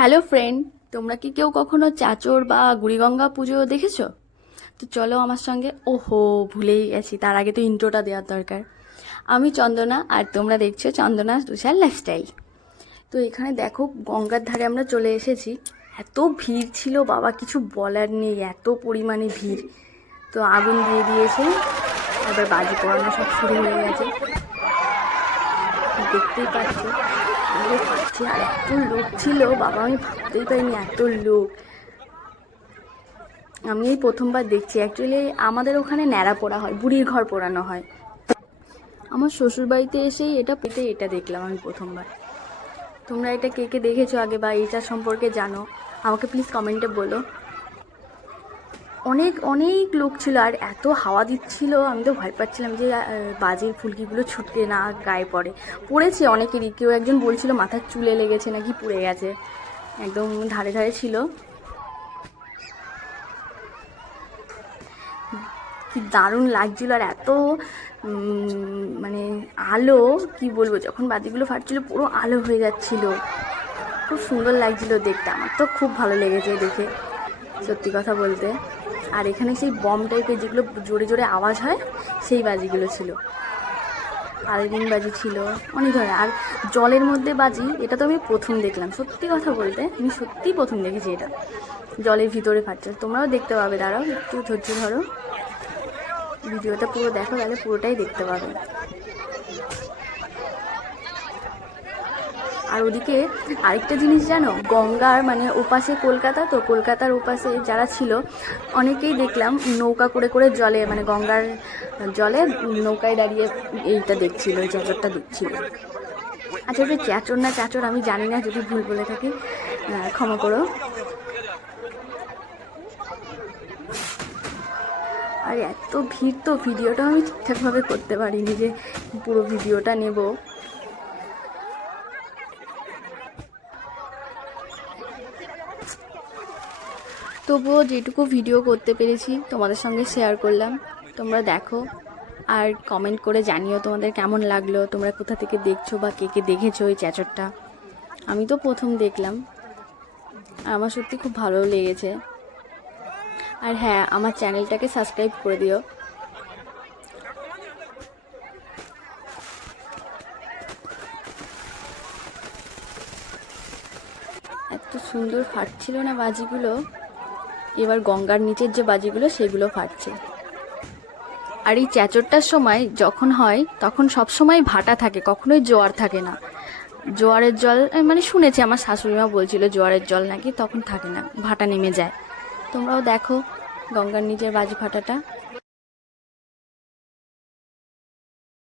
Hello friend, তোমরা কি কেউ কখনো চাচর বা বুড়িগঙ্গা পুজো দেখেছো? তো চলো আমার সঙ্গে। ওহো, ভুলেই গেছি, তার আগে তো ইন্ট্রোটা দেওয়ার দরকার। আমি চন্দনা, আর তোমরা দেখছো চন্দনা তুষার লাইফস্টাইল। তো এখানে দেখো, গঙ্গার ধারে আমরা চলে এসেছি। এত ভিড় ছিল বাবা, কিছু বলার নেই, এত পরিমাণে ভিড়। তো আগুন দিয়ে দিয়েছে, এবার বাজি পোড়ানো সব শুরু হয়ে গেছে, দেখতেই পাচ্ছি। পুরো ফাটছে, আর এত লোক ছিল বাবা, আমি ভাবতেই পারিনি এত লোক। আমি এই প্রথমবার দেখছি। অ্যাকচুয়ালি আমাদের ওখানে ন্যাড়া পোড়া হয়, বুড়ির ঘর পোড়ানো হয়। আমার শ্বশুরবাড়িতে এসেই এটা দেখলাম আমি প্রথমবার। তোমরা এটা কে কে দেখেছো আগে বা এটা সম্পর্কে জানো, আমাকে প্লিজ কমেন্টে বলো। অনেক অনেক লোক ছিল, আর এত হাওয়া দিচ্ছিল, আমি তো ভয় পাচ্ছিলাম যে বাজির ফুলকিগুলো ছুটকে না গায়ে পড়েছে অনেকেরই। কেউ একজন বলছিল মাথার চুলে লেগেছে নাকি, পুড়ে গেছে। একদম ধারে ধারে ছিল। কি দারুণ লাগছিল, আর এত মানে আলো, কি বলবো, যখন বাজিগুলো ফাটছিল পুরো আলো হয়ে যাচ্ছিল, খুব সুন্দর লাগছিল দেখতে। আমার তো খুব ভালো লেগেছে দেখে, সত্যি কথা বলতে। আর এখানে সেই বম টাইপের যেগুলো জোরে জোরে আওয়াজ হয়, সেই বাজিগুলো ছিল। আলবিন বাজি ছিল, অনেক ধরনের। আর জলের মধ্যে বাজি, এটা তো আমি প্রথম দেখলাম, সত্যি কথা বলতে আমি সত্যিই প্রথম দেখেছি এটা। জলের ভিতরে ফাটছে, তোমরাও দেখতে পাবে, দাঁড়াও একটু ধৈর্য ধরো, ভিডিওটা পুরো দেখো, তাহলে পুরোটাই দেখতে পাবে। আর ওদিকে আরেকটা জিনিস জানো, গঙ্গার মানে ওপাশে কলকাতা, তো কলকাতার ওপাশে যারা ছিল অনেকেই দেখলাম নৌকা করে করে জলে, মানে গঙ্গার জলে নৌকায় দাঁড়িয়ে এইটা দেখছিল, এই চাচরটা দেখছিল। আচ্ছা, এটা চাচর না চাচর আমি জানি না, যদি ভুল বলে থাকি ক্ষমা করো। আর এত ভিড়, তো ভিডিওটা আমি ঠিকঠাকভাবে করতে পারিনি যে পুরো ভিডিওটা নেব। তবুও যেটুকু ভিডিও করতে পেরেছি তোমাদের সঙ্গে শেয়ার করলাম। তোমরা দেখো আর কমেন্ট করে জানিও তোমাদের কেমন লাগলো, তোমরা কোথা থেকে দেখছো বা কে কে দেখেছো এই চ্যাচরটা। আমি তো প্রথম দেখলাম, আর আমার সত্যি খুব ভালো লেগেছে। আর হ্যাঁ, আমার চ্যানেলটাকে সাবস্ক্রাইব করে দিও। এত সুন্দর ফাটছিল না বাজিগুলো। এবার গঙ্গার নিচের যে বাজিগুলো সেগুলো ফাটছে। আর এই চ্যাচরটার সময় যখন হয়, তখন সব সময় ভাটা থাকে, কখনোই জোয়ার থাকে না। জোয়ারের জল মানে শুনেছি, আমার শাশুড়িমা বলছিল জোয়ারের জল নাকি তখন থাকে না, ভাটা নেমে যায়। তোমরাও দেখো গঙ্গার নিচের বাজি ফাটাটা।